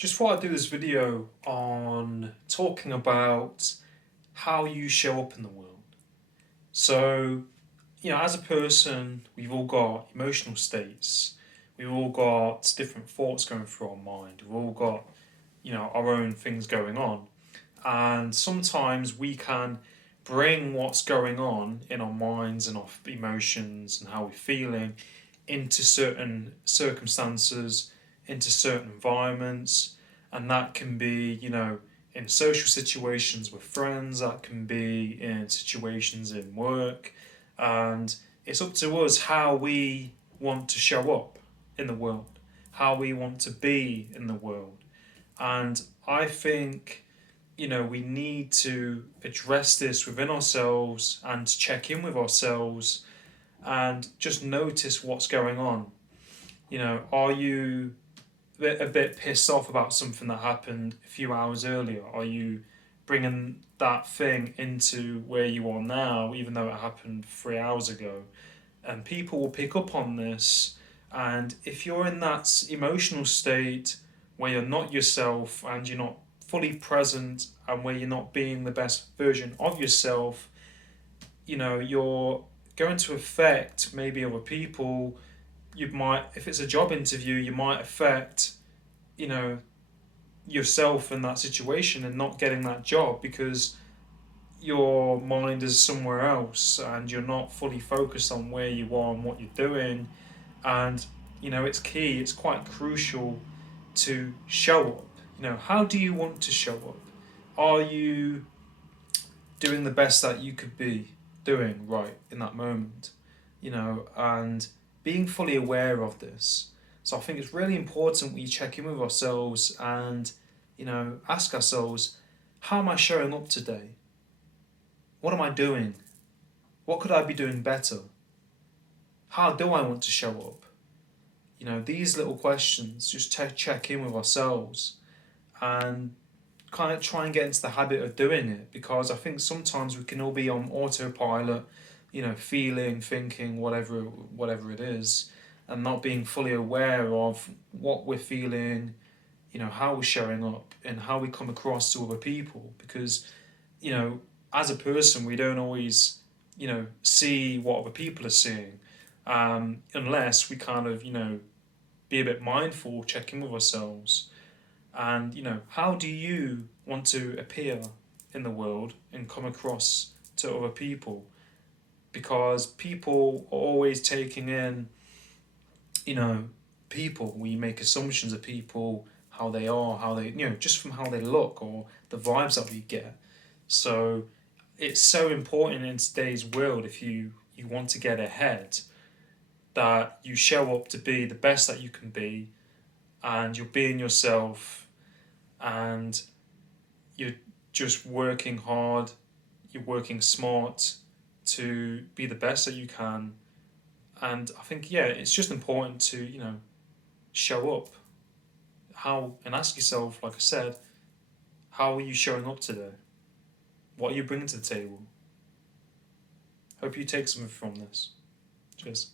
Just thought I'd do this video on talking about how you show up in the world. So, as a person, we've all got emotional states. We've all got different thoughts going through our mind. We've all got, our own things going on. And sometimes we can bring what's going on in our minds and our emotions and how we're feeling into certain circumstances, into certain environments, and that can be, in social situations with friends, that can be in situations in work, and it's up to us how we want to show up in the world, how we want to be in the world. And I think, we need to address this within ourselves and check in with ourselves and just notice what's going on. Are you a bit pissed off about something that happened a few hours earlier? Are you bringing that thing into where you are now, even though it happened 3 hours ago? And people will pick up on this. And if you're in that emotional state where you're not yourself and you're not fully present and where you're not being the best version of yourself, you're going to affect maybe other people. You might, if it's a job interview, you might affect, you know, yourself in that situation and not getting that job because your mind is somewhere else and you're not fully focused on where you are and what you're doing. And, it's key, it's quite crucial to show up. How do you want to show up? Are you doing the best that you could be doing right in that moment? And being fully aware of this. So I think it's really important we check in with ourselves and, ask ourselves, how am I showing up today? What am I doing? What could I be doing better? How do I want to show up? These little questions, just check in with ourselves and kind of try and get into the habit of doing it, because I think sometimes we can all be on autopilot, feeling, thinking, whatever it is, and not being fully aware of what we're feeling, how we're showing up and how we come across to other people. Because, as a person, we don't always, see what other people are seeing, unless we kind of, be a bit mindful, check in with ourselves. And, how do you want to appear in the world and come across to other people? Because people are always taking in, people. We make assumptions of people, how they are, how they, just from how they look or the vibes that we get. So it's so important in today's world, if you want to get ahead, that you show up to be the best that you can be, and you're being yourself, and you're just working hard, you're working smart to be the best that you can. And I think, yeah, it's just important to, show up. How, and ask yourself, like I said, how are you showing up today? What are you bringing to the table? Hope you take something from this. Cheers.